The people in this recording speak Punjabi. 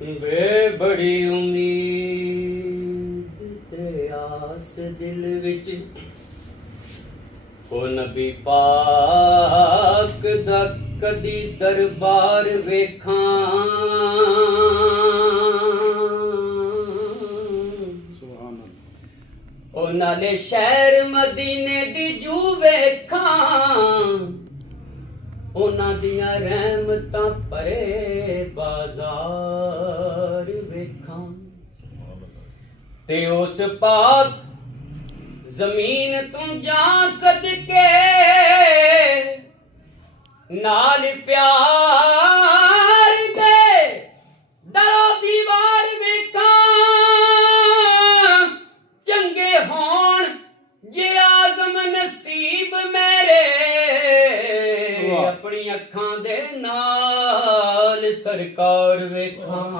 ਵੇ ਬੜੀ ਉਮੀਦ ਤੇ ਆਸ ਦਿਲ ਵਿੱਚ ਉਹ ਨਬੀ ਪਾਕ ਦਾ ਕਦੀ ਦਰਬਾਰ ਵੇਖਾਂ। ਉਹ ਨਾਲੇ ਸ਼ਹਿਰ ਮਦੀਨੇ ਦੀ ਜੂ ਵੇਖਾਂ, ਉਹਨਾਂ ਦੀਆਂ ਰਹਿਮਤਾਂ ਭਰੇ ਬਾਜ਼ਾਰ ਵੇਖਾਂ, ਤੇ ਉਸ ਪਾਕ ਜ਼ਮੀਨ ਤੂੰ ਜਾ ਸਦਕੇ ਨਾਲ ਪਿਆਰ ਦੇ ਦਰੋ ਦੀਵਾਰ ਵੇਖਾਂ। ਚੰਗੇ ਹੋਣ ਜੇ ਆਜ਼ਮ ਨਸੀਬ ਮੇਰੇ, ਆਪਣੀ ਅੱਖਾਂ ਦੇ ਨਾਲ ਸਰਕਾਰ ਵੇਖਾਂ।